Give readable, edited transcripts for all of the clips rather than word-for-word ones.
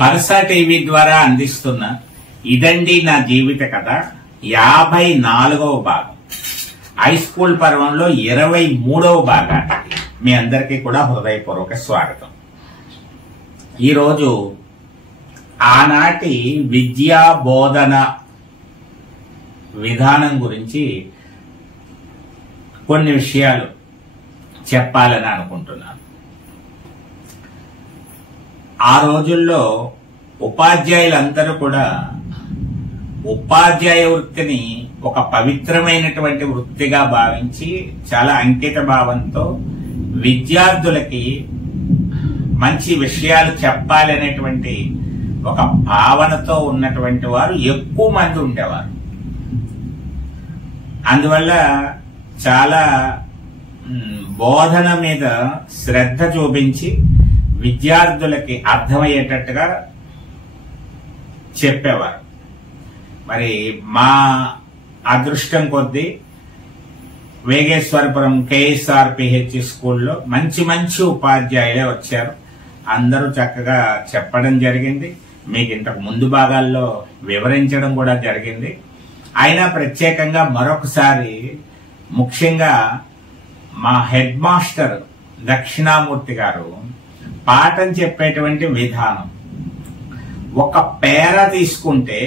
Parasa TV ద్వారా అందిస్తున్న ఇదండి నా జీవిత కథ 54వ భాగం, హై స్కూల్ పర్వంలో 23వ భాగానికి మీ అందరికీ కూడా హృదయపూర్వక స్వాగతం. ఈరోజు ఆనాటి విద్యా బోధన విధానం గురించి కొన్ని విషయాలు చెప్పాలని అనుకుంటున్నాను. ఆ రోజుల్లో ఉపాధ్యాయులందరూ కూడా ఉపాధ్యాయ వృత్తిని ఒక పవిత్రమైనటువంటి వృత్తిగా భావించి చాలా అంకిత భావంతో విద్యార్థులకి మంచి విషయాలు చెప్పాలనేటువంటి ఒక భావనతో ఉన్నటువంటి వారు ఎక్కువ మంది ఉండేవారు. అందువల్ల చాలా బోధన మీద శ్రద్ధ చూపించి విద్యార్థులకి అర్థమయ్యేటట్టుగా చెప్పేవారు. మరి మా అదృష్టం కొద్దీ వేగేశ్వరపురం KSRPH స్కూల్లో మంచి మంచి ఉపాధ్యాయులే వచ్చారు. అందరూ చక్కగా చెప్పడం జరిగింది. మీకు ఇంతకు ముందు భాగాల్లో వివరించడం కూడా జరిగింది. అయినా ప్రత్యేకంగా మరొకసారి ముఖ్యంగా మా హెడ్ మాస్టర్ దక్షిణామూర్తి గారు పాఠం చెప్పేటువంటి విధానం, ఒక పేరా తీసుకుంటే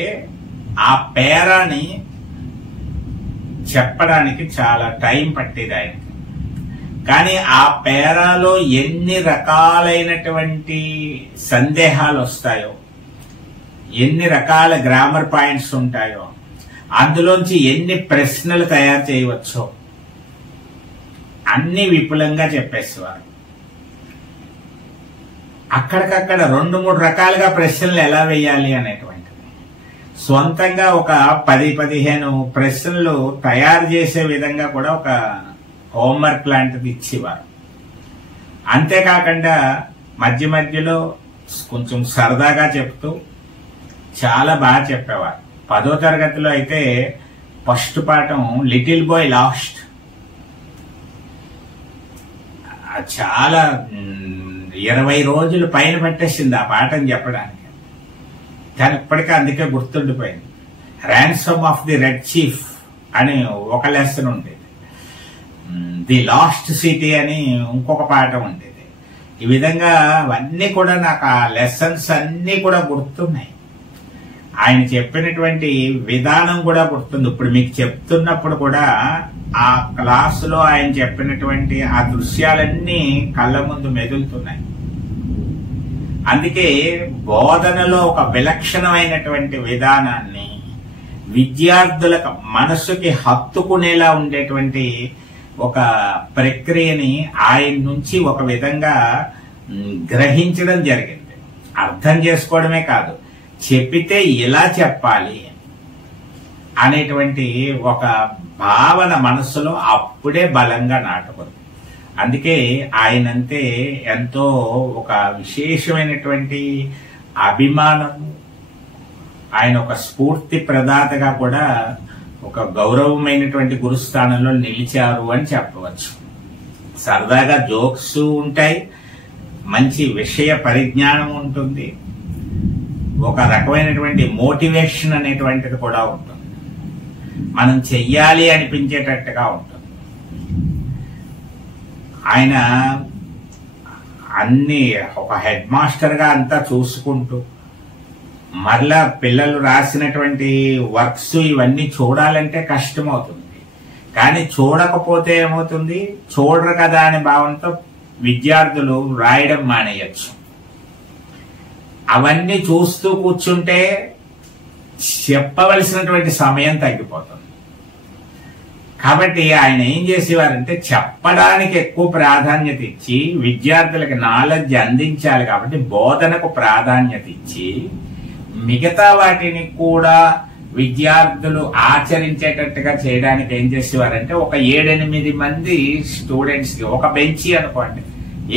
ఆ పేరాని చెప్పడానికి చాలా టైం పట్టేది ఆయనకి. కానీ ఆ పేరాలో ఎన్ని రకాలైనటువంటి సందేహాలు వస్తాయో, ఎన్ని రకాల గ్రామర్ పాయింట్స్ ఉంటాయో, అందులోంచి ఎన్ని ప్రశ్నలు తయారు చేయవచ్చో అన్ని విపులంగా చెప్పేసేవారు. అక్కడికక్కడ 2-3 రకాలుగా ప్రశ్నలు ఎలా వేయాలి అనేటువంటిది సొంతంగా ఒక 10-15 ప్రశ్నలు తయారు చేసే విధంగా కూడా ఒక హోంవర్క్ లాంటిది ఇచ్చేవారు. అంతేకాకుండా మధ్య మధ్యలో కొంచెం సరదాగా చెప్తూ చాలా బాగా చెప్పేవారు. 10వ తరగతిలో అయితే ఫస్ట్ పాఠం లిటిల్ బాయ్ లాస్ట్, చాలా 20 రోజులు పైన పట్టేసింది ఆ పాఠం చెప్పడానికి. కానీ ఇప్పటికీ అందుకే గుర్తుండిపోయింది. Ransom of the red chief అని ఒక లెసన్ ఉండేది, ది లాస్ట్ సిటీ అని ఇంకొక పాఠం ఉండేది. ఈ విధంగా అవన్నీ కూడా నాకు ఆ లెసన్స్ అన్నీ కూడా గుర్తున్నాయి. ఆయన చెప్పినటువంటి విధానం కూడా గుర్తుంది. ఇప్పుడు మీకు చెప్తున్నప్పుడు కూడా ఆ క్లాసులో ఆయన చెప్పినటువంటి ఆ దృశ్యాలన్నీ కళ్ళ ముందు మెదులుతున్నాయి. అందుకే బోధనలో ఒక విలక్షణమైనటువంటి విధానాన్ని, విద్యార్థులకు మనసుకి హత్తుకునేలా ఉండేటువంటి ఒక ప్రక్రియని ఆయన నుంచి ఒక విధంగా గ్రహించడం జరిగింది. అర్థం చేసుకోవడమే కాదు, చెప్పితే ఎలా చెప్పాలి అనేటువంటి ఒక భావన మనసులో అప్పుడే బలంగా నాటుకుంది. అందుకే ఆయనంతే ఎంతో ఒక విశేషమైనటువంటి అభిమానం, ఆయన ఒక స్ఫూర్తి ప్రదాతగా కూడా ఒక గౌరవమైనటువంటి గురుస్థానంలో నిలిచారు అని చెప్పవచ్చు. సరదాగా జోక్స్ ఉంటాయి, మంచి విషయ పరిజ్ఞానం ఉంటుంది, ఒక రకమైనటువంటి మోటివేషన్ అనేటువంటిది కూడా ఉంటుంది, మనం చెయ్యాలి అనిపించేటట్టుగా ఉంటుంది. ఆయన అన్ని ఒక హెడ్ మాస్టర్ గా అంతా చూసుకుంటూ మరలా పిల్లలు రాసినటువంటి వర్క్స్ ఇవన్నీ చూడాలంటే కష్టం అవుతుంది. కానీ చూడకపోతే ఏమవుతుంది, చూడరు కదా అనే భావంతో విద్యార్థులు రాయడం మానేయచ్చు. అవన్నీ చూస్తూ కూర్చుంటే చెప్పవలసినటువంటి సమయం తగ్గిపోతుంది. కాబట్టి ఆయన ఏం చేసేవారంటే చెప్పడానికి ఎక్కువ ప్రాధాన్యత ఇచ్చి విద్యార్థులకు నాలెడ్జ్ అందించాలి కాబట్టి బోధనకు ప్రాధాన్యత ఇచ్చి మిగతా వాటిని కూడా విద్యార్థులు ఆచరించేటట్టుగా చేయడానికి ఏం చేసేవారంటే ఒక 7-8 మంది స్టూడెంట్స్ కి ఒక బెంచీ అనుకోండి,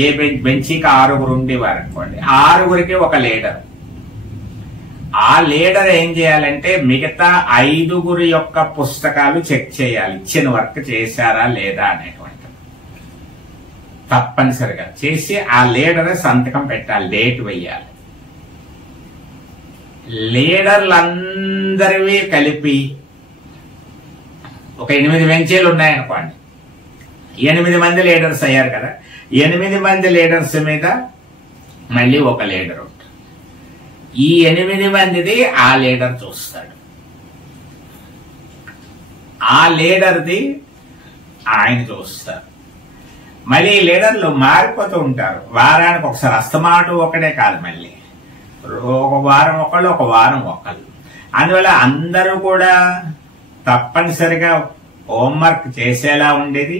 ఏ బెంచీకి 6 ఉండేవారు అనుకోండి, 6కి ఒక లీడర్. ఆ లీడర్ ఏం చేయాలంటే మిగతా 5 యొక్క పుస్తకాలు చెక్ చేయాలి, ఇచ్చిన వర్క్ చేశారా లేదా అనేటువంటి తప్పనిసరిగా చేసి ఆ లీడర్ సంతకం పెట్టాలి, డేట్ వేయాలి. లీడర్లందరివి కలిపి ఒక 8 బెంచీలు ఉన్నాయనుకోండి, 8 మంది లీడర్స్ అయ్యారు కదా, 8 మంది లీడర్స్ మీద మళ్ళీ ఒక లీడర్ ఉంటాడు. ఈ 8 మందిది ఆ లీడర్ చూస్తాడు, ఆ లీడర్ది ఆయన చూస్తారు. మళ్ళీ ఈ లీడర్లు మారిపోతూ ఉంటారు, వారానికి ఒకసారి, అస్తమాటు ఒకడే కాదు, మళ్ళీ ఒక వారం ఒకళ్ళు, ఒక వారం ఒకళ్ళు. అందువల్ల అందరూ కూడా తప్పనిసరిగా హోంవర్క్ చేసేలా ఉండేది.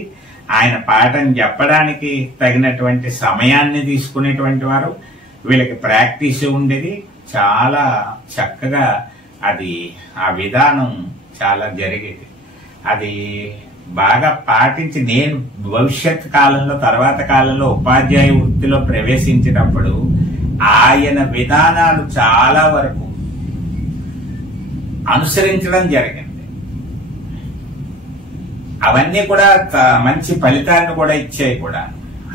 ఆయన పాఠం చెప్పడానికి తగినటువంటి సమయాన్ని తీసుకునేటువంటి వారు, వీళ్ళకి ప్రాక్టీస్ ఉండేది. చాలా చక్కగా అది ఆ విధానం చాలా జరిగేది. అది బాగా పాటించి నేను భవిష్యత్ కాలంలో, తర్వాత కాలంలో ఉపాధ్యాయ వృత్తిలో ప్రవేశించినప్పుడు ఆయన విధానాలు చాలా వరకు అనుసరించడం జరిగింది. అవన్నీ కూడా మంచి ఫలితాన్ని కూడా ఇచ్చాయి కూడా.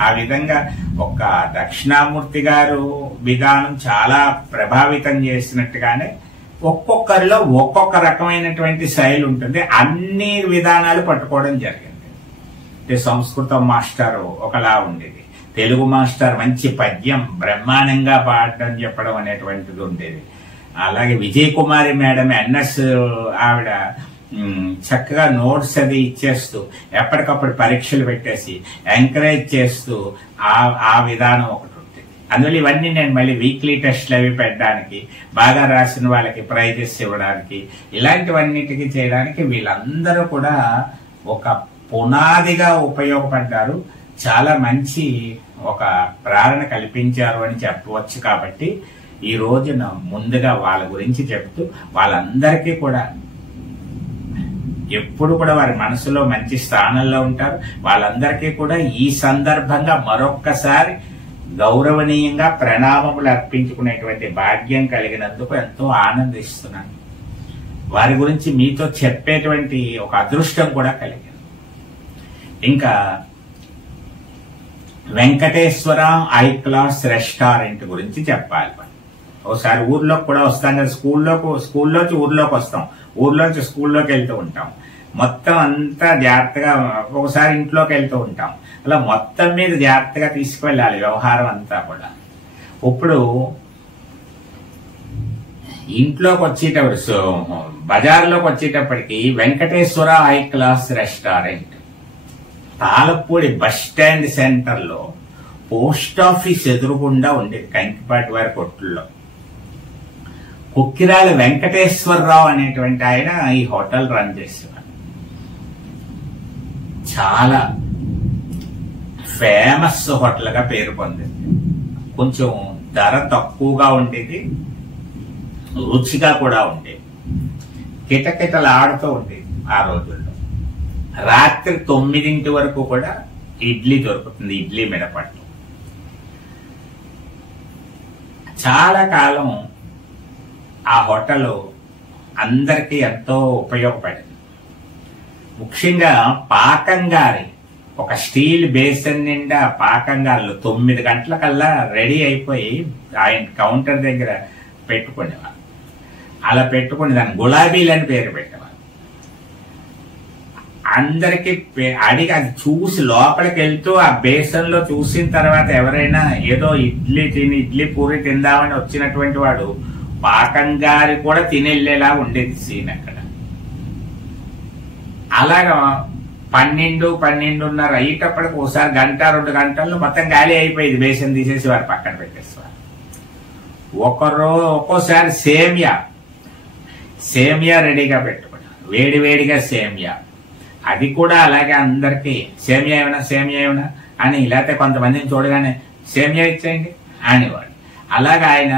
ఆ విధంగా ఒక దక్షిణామూర్తి గారు విధానం చాలా ప్రభావితం చేసినట్టుగానే ఒక్కొక్కరిలో ఒక్కొక్క రకమైనటువంటి శైలి ఉంటుంది. అన్ని విధానాలు పట్టుకోవడం జరిగింది. అంటే సంస్కృతం మాస్టర్ ఒకలా ఉండేది, తెలుగు మాస్టర్ మంచి పద్యం బ్రహ్మాండంగా పాడడం చెప్పడం అనేటువంటిది ఉండేది. అలాగే విజయ కుమారి మేడం ఎన్ఎస్ ఆవిడ చక్కగా నోట్స్ అది ఇచ్చేస్తూ ఎప్పటికప్పుడు పరీక్షలు పెట్టేసి ఎంకరేజ్ చేస్తూ ఆ విధానం ఒకటి ఉంటుంది. అందువల్ల ఇవన్నీ నేను మళ్ళీ వీక్లీ టెస్ట్లు అవి పెట్టడానికి, బాగా రాసిన వాళ్ళకి ప్రైజెస్ ఇవ్వడానికి, ఇలాంటివన్నిటికీ చేయడానికి వీళ్ళందరూ కూడా ఒక పునాదిగా ఉపయోగపడ్డారు. చాలా మంచి ఒక ప్రేరణ కల్పించారు అని చెప్పవచ్చు. కాబట్టి ఈ రోజున ముందుగా వాళ్ళ గురించి చెప్తూ, వాళ్ళందరికీ కూడా ఎప్పుడు కూడా వారి మనసులో మంచి స్థానంలో ఉంటారు. వాళ్ళందరికీ కూడా ఈ సందర్భంగా మరొక్కసారి గౌరవనీయంగా ప్రణామములు అర్పించుకునేటువంటి భాగ్యం కలిగినందుకు ఎంతో ఆనందిస్తున్నాను. వారి గురించి మీతో చెప్పేటువంటి ఒక అదృష్టం కూడా కలిగింది. ఇంకా వెంకటేశ్వర ఐ క్లాస్ రెస్టారెంట్ గురించి చెప్పాలి. ఒకసారి ఊర్లోకి కూడా వస్తాం కదా, స్కూల్లోంచి ఊర్లోకి వస్తాం, ఊర్లోంచి స్కూల్లోకి వెళ్తూ ఉంటాం. మొత్తం అంతా జాగ్రత్తగా, ఒకసారి ఇంట్లోకి వెళ్తూ ఉంటాం. అలా మొత్తం మీద జాగ్రత్తగా తీసుకువెళ్ళాలి వ్యవహారం అంతా కూడా. ఇప్పుడు ఇంట్లోకి వచ్చేటప్పుడు, బజార్లోకి వచ్చేటప్పటికి Venkateswara I class restaurant Talapudi bus stand centre లో పోస్ట్ ఆఫీస్ ఎదురుగుండా ఉండేది, కంకిపాటి వారి కొట్టుల్లో. కుక్కిరాల వెంకటేశ్వరరావు అనేటువంటి ఆయన ఈ హోటల్ రన్ చేసేవారు. చాలా ఫేమస్ హోటల్ గా పేరు పొందింది. కొంచెం ధర తక్కువగా ఉండేది, రుచిగా కూడా ఉండేది, కిటకిటలాడుతూ ఉండేది. ఆ రోజుల్లో రాత్రి 9 వరకు కూడా ఇడ్లీ దొరుకుతుంది, ఇడ్లీ మినపట్టు. చాలా కాలం ఆ హోటల్ అందరికీ ఎంతో ఉపయోగపడింది. ముఖ్యంగా పాకంగారి ఒక స్టీల్ బేసన్ నిండా పాకంగారులు 9 గంటలకల్లా రెడీ అయిపోయి ఆయన కౌంటర్ దగ్గర పెట్టుకునేవారు. అలా పెట్టుకుని దాన్ని గులాబీలని పేరు పెట్టేవారు. అందరికి అడిగి అది చూసి లోపలికి వెళ్తూ ఆ బేసన్ లో చూసిన తర్వాత ఎవరైనా ఏదో ఇడ్లీ పూరి తిందామని వచ్చినటువంటి వాడు పాకంగారి కూడా తినెళ్లేలా ఉండేది సీన్ అక్కడ. అలాగా 12-12:30 అయ్యేటప్పటికి ఒకసారి 1-2 గంటల్లో మొత్తం గాలి అయిపోయింది. బేసన్ తీసేసి వారు పక్కన పెట్టేసేవారు. ఒక్కోసారి సేమియా రెడీగా పెట్టుకుని వేడివేడిగా సేమియా, అది కూడా అలాగే అందరికీ సేమియా ఏమైనా అని, లేకపోతే కొంతమందిని చూడగానే సేమియా ఇచ్చేయండి అనేవాడు. అలాగా ఆయన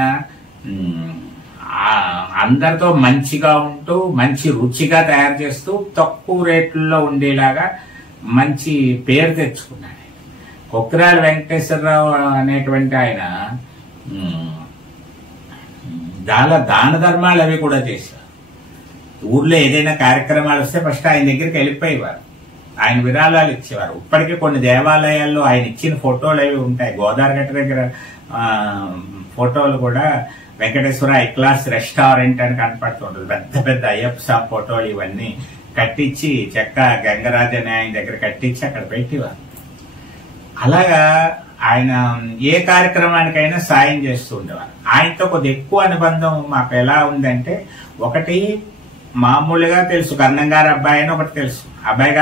అందరితో మంచిగా ఉంటూ మంచి రుచిగా తయారు చేస్తూ తక్కువ రేట్లలో ఉండేలాగా మంచి పేరు తెచ్చుకున్నాడు. కొక్కిరాల వెంకటేశ్వరరావు అనేటువంటి ఆయన దాన ధర్మాలు అవి కూడా చేశారు. ఊర్లో ఏదైనా కార్యక్రమాలు వస్తే ఫస్ట్ ఆయన దగ్గరికి వెళ్ళిపోయేవారు, ఆయన విరాళాలు ఇచ్చేవారు. ఇప్పటికీ కొన్ని దేవాలయాల్లో ఆయన ఇచ్చిన ఫోటోలు అవి ఉంటాయి. గోదావరి గట్ట దగ్గర ఫోటోలు కూడా వెంకటేశ్వర హై క్లాస్ రెస్టారెంట్ అని కనపడుతుంటుంది. పెద్ద పెద్ద అయ్యప్ప స్వామి ఫోటోలు ఇవన్నీ కట్టించి చెక్క గంగరాజ అని ఆయన దగ్గర కట్టించి అక్కడ పెట్టేవారు. అలాగా ఆయన ఏ కార్యక్రమానికైనా సాయం చేస్తూ ఉండేవారు. ఆయనతో కొద్ది ఎక్కువ అనుబంధం మాకు ఎలా ఉందంటే, ఒకటి మామూలుగా తెలుసు కన్నం గారు అబ్బాయి అని ఒకటి తెలుసు, అబ్బాయి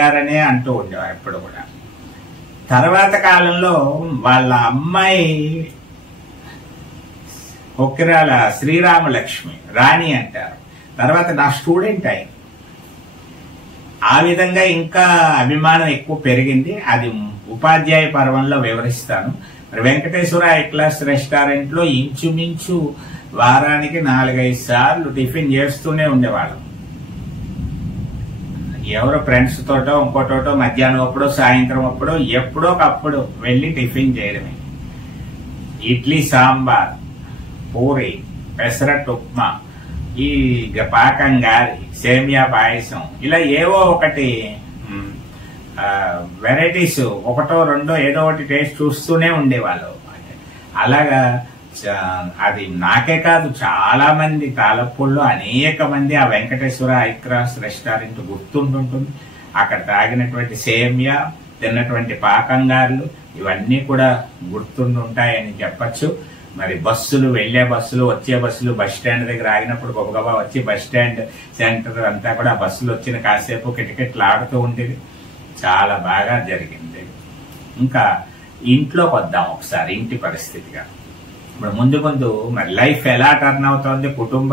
గారు అనే అంటూ ఉండేవారు ఎప్పుడు కూడా. తర్వాత కాలంలో వాళ్ళ అమ్మాయి కొక్కిరాల శ్రీరామలక్ష్మి రాణి అంటారు, తర్వాత నా స్టూడెంట్ అయింది. ఆ విధంగా ఇంకా అభిమానం ఎక్కువ పెరిగింది. అది ఉపాధ్యాయ పర్వంలో వివరిస్తాను. మరి వెంకటేశ్వర హై క్లాస్ రెస్టారెంట్ లో ఇంచుమించు వారానికి 4-5 సార్లు టిఫిన్ చేస్తూనే ఉండేవాళ్ళం. ఎవరో ఫ్రెండ్స్ తోటో ఇంకోటోటో మధ్యాహ్నం అప్పుడో సాయంత్రం అప్పుడో ఎప్పుడో ఒకప్పుడు వెళ్లి టిఫిన్ చేయడమే. ఇడ్లీ సాంబార్, పూరి, పెసరట్టు ఉప్మా, ఈ పాకం గారి, సేమియా పాయసం, ఇలా ఏవో ఒకటి వెరైటీస్ ఒకటో రెండో ఏదో ఒకటి టేస్ట్ చూస్తూనే ఉండేవాళ్ళు. అలాగా అది నాకే కాదు, చాలా మంది తాలపూల్లో అనేక మంది ఆ వెంకటేశ్వర హై క్లాస్ రెస్టారెంట్ గుర్తుంటుంటుంది. అక్కడ తాగినటువంటి సేమియా, తిన్నటువంటి పాకంగారులు ఇవన్నీ కూడా గుర్తుంటుంటాయని చెప్పచ్చు. మరి బస్సులు, వెళ్లే బస్సులు, వచ్చే బస్సులు, బస్ స్టాండ్ దగ్గర ఆగినప్పుడు గబగబా వచ్చి బస్ స్టాండ్ సెంటర్ అంతా కూడా బస్సులు వచ్చిన కాసేపు కిటకిట్లు ఆడుతూ ఉండేది. చాలా బాగా జరిగింది. ఇంకా ఇంట్లోకి వద్దాం ఒకసారి, ఇంటి పరిస్థితిగా. ఇప్పుడు ముందు మరి లైఫ్ ఎలా టర్న్ అవుతోంది, కుటుంబ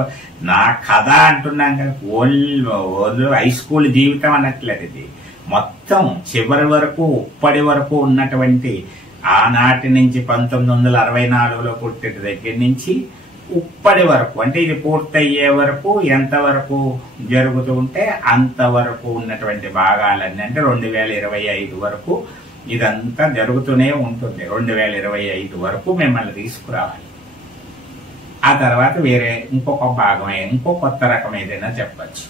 నా కథ అంటున్నాం కదా, ఓన్లీ హై స్కూల్ జీవితం అనట్లేదు. ఇది మొత్తం చివరి వరకు, ఇప్పటి వరకు ఉన్నటువంటి ఆనాటి నుంచి 1964లో పుట్టిన దగ్గర నుంచి ఇప్పటి వరకు, అంటే ఇది పూర్తయ్యే వరకు ఎంతవరకు జరుగుతూ ఉంటే అంతవరకు ఉన్నటువంటి భాగాలన్నీ, అంటే 2025 వరకు ఇదంతా జరుగుతూనే ఉంటుంది. 2025 వరకు మిమ్మల్ని తీసుకురావాలి. ఆ తర్వాత వేరే ఇంకొక భాగమే, ఇంకో కొత్త రకం ఏదైనా చెప్పచ్చు.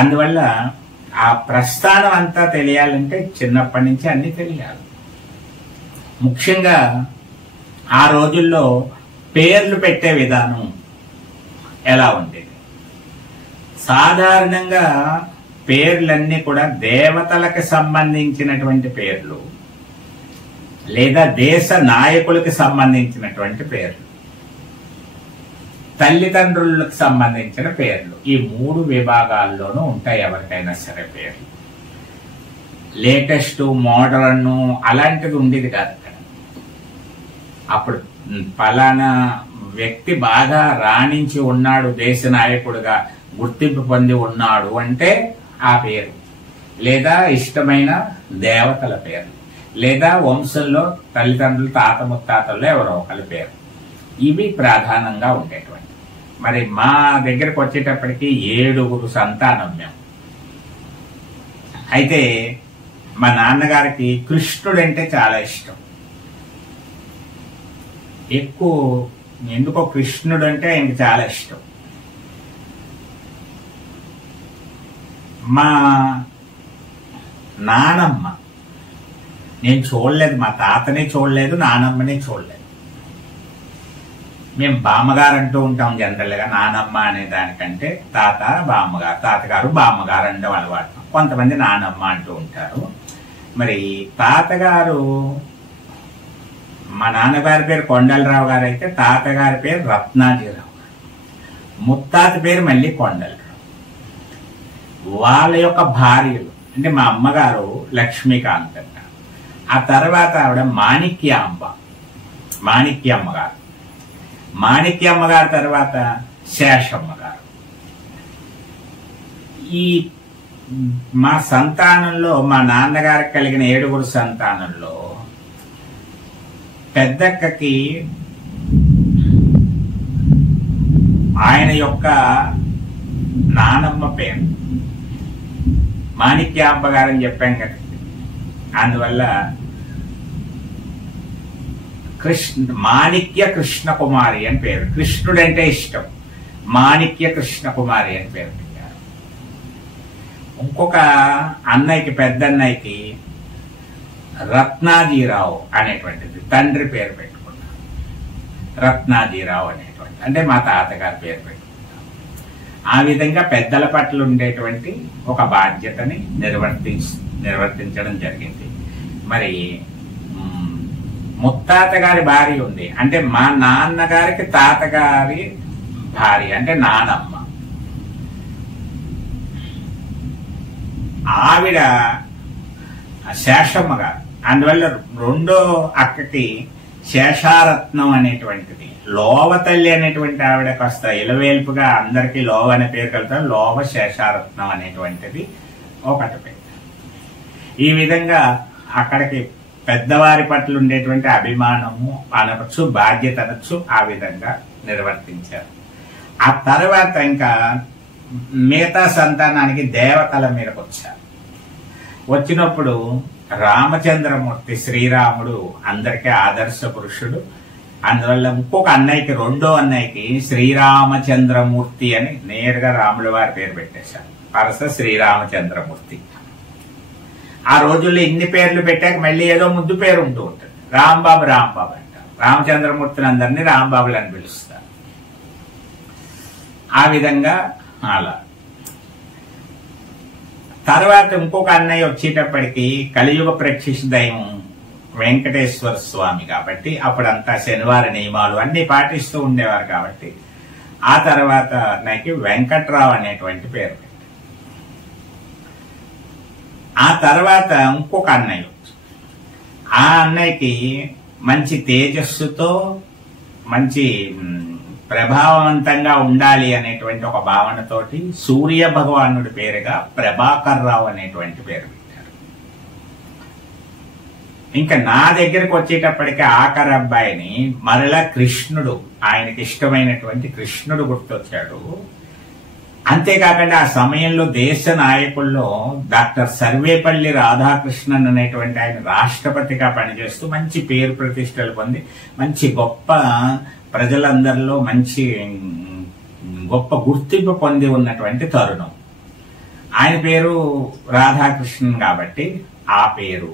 అందువల్ల ఆ ప్రస్థానం అంతా తెలియాలంటే చిన్నప్పటి నుంచి అన్ని తెలియాలి. ముఖ్యంగా ఆ రోజుల్లో పేర్లు పెట్టే విధానం ఎలా ఉండేది. సాధారణంగా పేర్లన్నీ కూడా దేవతలకు సంబంధించినటువంటి పేర్లు లేదా దేశ నాయకులకు సంబంధించినటువంటి పేర్లు, తల్లిదండ్రులకు సంబంధించిన పేర్లు, ఈ 3 విభాగాల్లోనూ ఉంటాయి ఎవరికైనా సరే పేర్లు. లేటెస్ట్, మోడర్న్ అలాంటిది ఉండేది కాదు. అప్పుడు ఫలానా వ్యక్తి బాగా రాణించి ఉన్నాడు, దేశ నాయకుడిగా గుర్తింపు పొంది ఉన్నాడు అంటే ఆ పేరు, లేదా ఇష్టమైన దేవతల పేరు, లేదా వంశంలో తల్లిదండ్రులు, తాత ముత్తాతల్లో ఎవరో ఒకరి పేరు, ఇవి ప్రధానంగా ఉండేటువంటి. మరి మా దగ్గరకు వచ్చేటప్పటికి 7 సంతానం మేము. అయితే మా నాన్నగారికి కృష్ణుడు అంటే చాలా ఇష్టం. ఎక్కువ ఎందుకో కృష్ణుడు అంటే ఆయనకి చాలా ఇష్టం. మా నానమ్మ, నేను చూడలేదు, మా తాతనే చూడలేదు, నానమ్మనే చూడలేదు. మేము బామ్మగారు అంటూ ఉంటాం జనరల్ గా, నానమ్మ అనే దానికంటే తాత, బామ్మగారు, తాతగారు బామ్మగారు అంటే అలవాటు. కొంతమంది నానమ్మ అంటూ ఉంటారు. మరి తాతగారు, మా నాన్నగారి పేరు కొండలరావు గారు అయితే తాతగారి పేరు రత్నాజీరావు, ముత్తాత పేరు మళ్ళీ కొండలరావు. వాళ్ళ యొక్క భార్యలు అంటే మా అమ్మగారు లక్ష్మీకాంత్ అంట, ఆ తర్వాత ఆవిడ మాణిక్యమ్మ గారు తర్వాత శేషమ్మ గారు. ఈ మా సంతానంలో, మా నాన్నగారికి కలిగిన 7 సంతానంలో పెద్దక్కకి ఆయన యొక్క నానమ్మ పేరు మాణిక్యాంబ గారని చెప్పాం కదా. అందువల్ల మాణిక్య కృష్ణ కుమారి అని పేరు. కృష్ణుడంటే ఇష్టం, మాణిక్య కృష్ణ కుమారి అని పేరు పెట్టారు. ఇంకొక అన్నయ్యకి, పెద్ద అన్నయ్యకి రత్నాజీరావు అనేటువంటిది తండ్రి పేరు పెట్టుకున్నారు. రత్నాజీరావు అనేటువంటి, అంటే మా తాతగారి పేరు పెట్టుకున్నారు. ఆ విధంగా పెద్దల పట్ల ఉండేటువంటి ఒక బాధ్యతని నిర్వర్తించడం జరిగింది. మరి ముత్తాత గారి భార్య ఉంది, అంటే మా నాన్నగారికి తాతగారి భార్య, అంటే నానమ్మ. ఆవిడ శేషమ్మ గారు. అందువల్ల రెండో అక్కకి శేషారత్నం అనేటువంటిది, లోవతల్లి అనేటువంటి ఆవిడ కాస్త ఇలవేల్పుగా అందరికీ లోవ అనే పేరు కలుగుతారు. లోవ శేషారత్నం అనేటువంటిది ఒకటి పేరు. ఈ విధంగా అక్కడికి పెద్దవారి పట్ల ఉండేటువంటి అభిమానము అనవచ్చు, బాధ్యత అనొచ్చు, ఆ విధంగా నిర్వర్తించారు. ఆ తర్వాత ఇంకా మిగతా సంతానానికి దేవతల మీదకి వచ్చారు. వచ్చినప్పుడు రామచంద్రమూర్తి, శ్రీరాముడు అందరికీ ఆదర్శ పురుషుడు. అందువల్ల ఇంకొక అన్నయ్యకి, రెండో అన్నయ్యకి శ్రీరామచంద్రమూర్తి అని నేరుగా రాముల వారి పేరు పెట్టేశారు. వరుస శ్రీరామచంద్రమూర్తి. ఆ రోజుల్లో ఇన్ని పేర్లు పెట్టాక మళ్ళీ ఏదో ముద్దు పేరు ఉంటూ ఉంటుంది. రాంబాబు రాంబాబు అంటారు. రామచంద్రమూర్తిని అందరినీ రాంబాబులు అని పిలుస్తారు. ఆ విధంగా అలా తర్వాత ఇంకొక అన్నయ్య వచ్చేటప్పటికి కలియుగ ప్రత్యక్ష దైవం వెంకటేశ్వర స్వామి కాబట్టి అప్పుడంతా శనివార నియమాలు అన్ని పాటిస్తూ ఉండేవారు కాబట్టి ఆ తర్వాత నాకు వెంకట్రావు అనేటువంటి పేరు. ఆ తర్వాత ఇంకొక అన్నయ్య, ఆ అన్నయ్యకి మంచి తేజస్సుతో మంచి ప్రభావవంతంగా ఉండాలి అనేటువంటి ఒక భావనతోటి సూర్య భగవానుడి పేరుగా ప్రభాకర్ రావు అనేటువంటి పేరు పెట్టారు. ఇంకా నా దగ్గరకు వచ్చేటప్పటికి ఆఖరి అబ్బాయిని మరలా కృష్ణుడు, ఆయనకి ఇష్టమైనటువంటి కృష్ణుడు గుర్తొచ్చాడు. అంతేకాకుండా ఆ సమయంలో దేశ నాయకుల్లో డాక్టర్ సర్వేపల్లి రాధాకృష్ణన్ అనేటువంటి ఆయన రాష్ట్రపతిగా పనిచేస్తూ మంచి పేరు ప్రతిష్టలు పొంది మంచి గొప్ప ప్రజలందరిలో మంచి గొప్ప గుర్తింపు పొంది ఉన్నటువంటి తరుణం. ఆయన పేరు రాధాకృష్ణన్ కాబట్టి ఆ పేరు,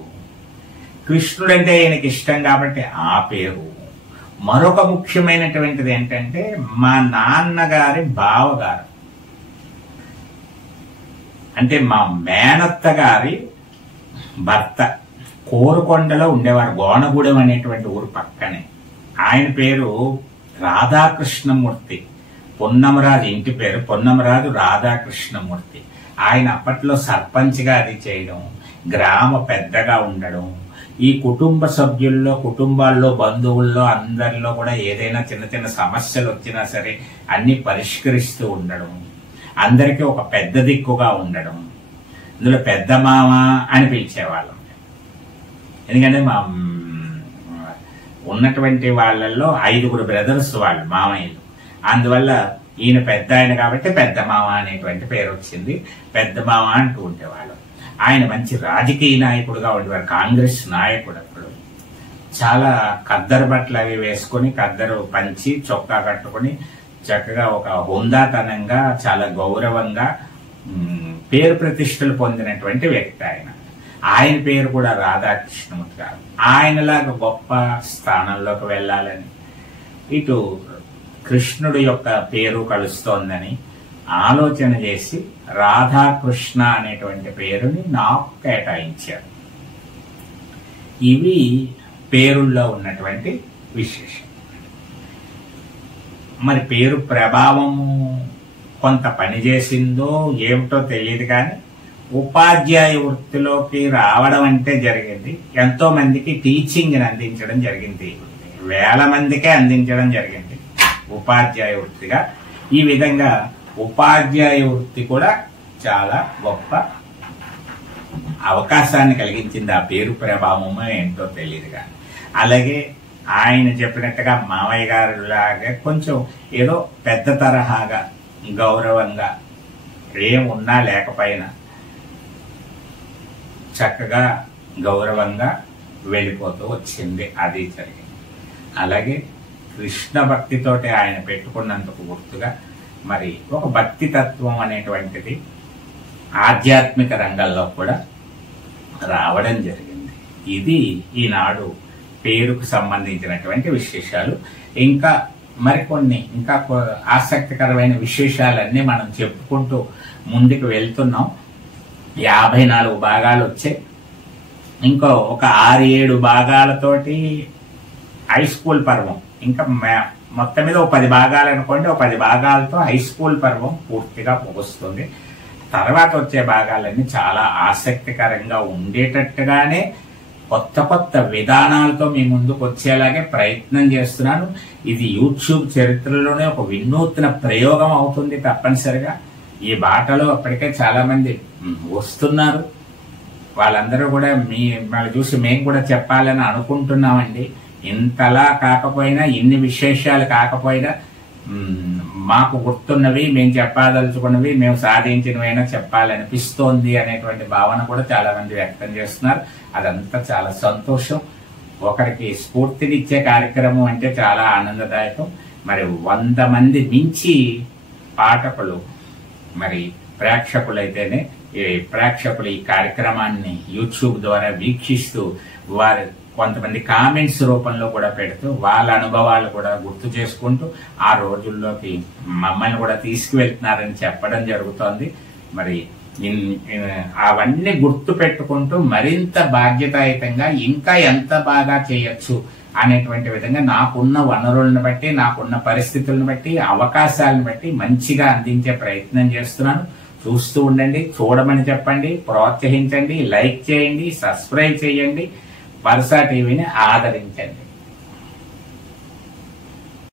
కృష్ణుడంటే ఆయనకి ఇష్టం కాబట్టి ఆ పేరు. మరొక ముఖ్యమైనటువంటిది ఏంటంటే మా నాన్నగారి బావగారు, అంటే మా మేనత్త గారి భర్త కోరుకొండలో ఉండేవారు, గోనగూడెం అనేటువంటి ఊరు పక్కనే. ఆయన పేరు రాధాకృష్ణమూర్తి. పొన్నమరాజు ఇంటి పేరు పొన్నమరాజు రాధాకృష్ణమూర్తి. ఆయన అప్పట్లో సర్పంచ్గా అది చేయడం, గ్రామ పెద్దగా ఉండడం, ఈ కుటుంబ సభ్యుల్లో, కుటుంబాల్లో, బంధువుల్లో అందరిలో కూడా ఏదైనా చిన్న చిన్న సమస్యలు వచ్చినా సరే అన్ని పరిష్కరిస్తూ ఉండడం, అందరికీ ఒక పెద్ద దిక్కుగా ఉండడం. ఇందులో పెద్ద మామ అని పిలిచేవాళ్ళం. ఎందుకంటే మా ఉన్నటువంటి వాళ్ళల్లో 5 బ్రదర్స్ వాళ్ళు మామయ్యలు. అందువల్ల ఈయన పెద్ద ఆయన కాబట్టి పెద్ద మామ అనేటువంటి పేరు వచ్చింది. పెద్ద మామ అంటూ ఉండేవాళ్ళు. ఆయన మంచి రాజకీయ నాయకుడుగా ఉండేవారు, కాంగ్రెస్ నాయకుడు. అప్పుడు చాలా ఖద్దరు బట్టలు అవి వేసుకుని, ఖద్దరు పంచి చొక్కా కట్టుకుని చక్కగా ఒక హుందాతనంగా చాలా గౌరవంగా పేరు ప్రతిష్టలు పొందినటువంటి వ్యక్తి ఆయన. ఆయన పేరు కూడా రాధాకృష్ణమూర్తి గారు. ఆయనలాగా గొప్ప స్థానంలోకి వెళ్ళాలని, ఇటు కృష్ణుడు యొక్క పేరు కలుస్తోందని ఆలోచన చేసి రాధాకృష్ణ అనేటువంటి పేరుని నాకు కేటాయించారు. ఇవి పేరుల్లో ఉన్నటువంటి విశేషం. మరి పేరు ప్రభావము కొంత పనిచేసిందో ఏమిటో తెలియదు, కానీ ఉపాధ్యాయ వృత్తిలోకి రావడం అంటే జరిగింది. ఎంతో మందికి టీచింగ్ అందించడం జరిగింది, వేల మందికే అందించడం జరిగింది ఉపాధ్యాయ వృత్తిగా. ఈ విధంగా ఉపాధ్యాయ వృత్తి కూడా చాలా గొప్ప అవకాశాన్ని కలిగించింది. ఆ పేరు ప్రభావమో ఏంటో తెలియదు కానీ. అలాగే ఆయన చెప్పినట్టుగా మామయ్య గారు లాగా కొంచెం ఏదో పెద్ద తరహాగా గౌరవంగా ఏమున్నా లేకపోయినా చక్కగా గౌరవంగా వెళ్ళిపోతూ వచ్చింది. అది జరిగింది. అలాగే కృష్ణ భక్తితోటి ఆయన పెట్టుకున్నందుకు గుర్తుగా మరి ఒక భక్తి తత్వం అనేటువంటిది ఆధ్యాత్మిక రంగంలో కూడా రావడం జరిగింది. ఇది ఈనాడు పేరుకు సంబంధించినటువంటి విశేషాలు. ఇంకా మరికొన్ని ఇంకా ఆసక్తికరమైన విశేషాలన్నీ మనం చెప్పుకుంటూ ముందుకు వెళ్తున్నాం. 54 భాగాలు వచ్చాయి. ఇంకో ఒక 6-7 భాగాలతోటి హై స్కూల్ పర్వం, ఇంకా మొత్తం మీద 10 భాగాలు అనుకోండి. 10 భాగాలతో హై స్కూల్ పర్వం పూర్తిగా ముగుస్తుంది. తర్వాత వచ్చే భాగాలన్నీ చాలా ఆసక్తికరంగా ఉండేటట్టుగానే కొత్త కొత్త విధానాలతో మీ ముందుకు వచ్చేలాగే ప్రయత్నం చేస్తున్నాను. ఇది యూట్యూబ్ చరిత్రలోనే ఒక వినూత్న ప్రయోగం అవుతుంది తప్పనిసరిగా. ఈ బాటలో అప్పటికే చాలా మంది వస్తున్నారు. వాళ్ళందరూ కూడా మిమ్మల్ని చూసి మేము కూడా చెప్పాలని అనుకుంటున్నామండి. ఇంతలా కాకపోయినా, ఇన్ని విశేషాలు కాకపోయినా మాకు గుర్తున్నవి, మేము చెప్పదలుచుకున్నవి, మేము సాధించినవైనా చెప్పాలనిపిస్తోంది అనేటువంటి భావన కూడా చాలా మంది వ్యక్తం చేస్తున్నారు. అదంతా చాలా సంతోషం. ఒకరికి స్ఫూర్తినిచ్చే కార్యక్రమం అంటే చాలా ఆనందదాయకం. మరి 100 మంది మించి పాఠకులు, మరి ప్రేక్షకులైతేనే ప్రేక్షకులు ఈ కార్యక్రమాన్ని యూట్యూబ్ ద్వారా వీక్షిస్తూ వారు కొంతమంది కామెంట్స్ రూపంలో కూడా పెడుతూ వాళ్ళ అనుభవాలు కూడా గుర్తు చేసుకుంటూ ఆ రోజుల్లోకి మమ్మల్ని కూడా తీసుకువెళ్తున్నారని చెప్పడం జరుగుతోంది. మరి అవన్నీ గుర్తు పెట్టుకుంటూ మరింత బాధ్యతాయుతంగా ఇంకా ఎంత బాగా చేయొచ్చు అనేటువంటి విధంగా నాకున్న వనరులను బట్టి, నాకున్న పరిస్థితులను బట్టి, అవకాశాలను బట్టి మంచిగా అందించే ప్రయత్నం చేస్తున్నాను. చూస్తూ ఉండండి, చూడమని చెప్పండి, ప్రోత్సహించండి, లైక్ చేయండి, సబ్స్క్రైబ్ చేయండి, వరుస టీవీని ఆదరించండి.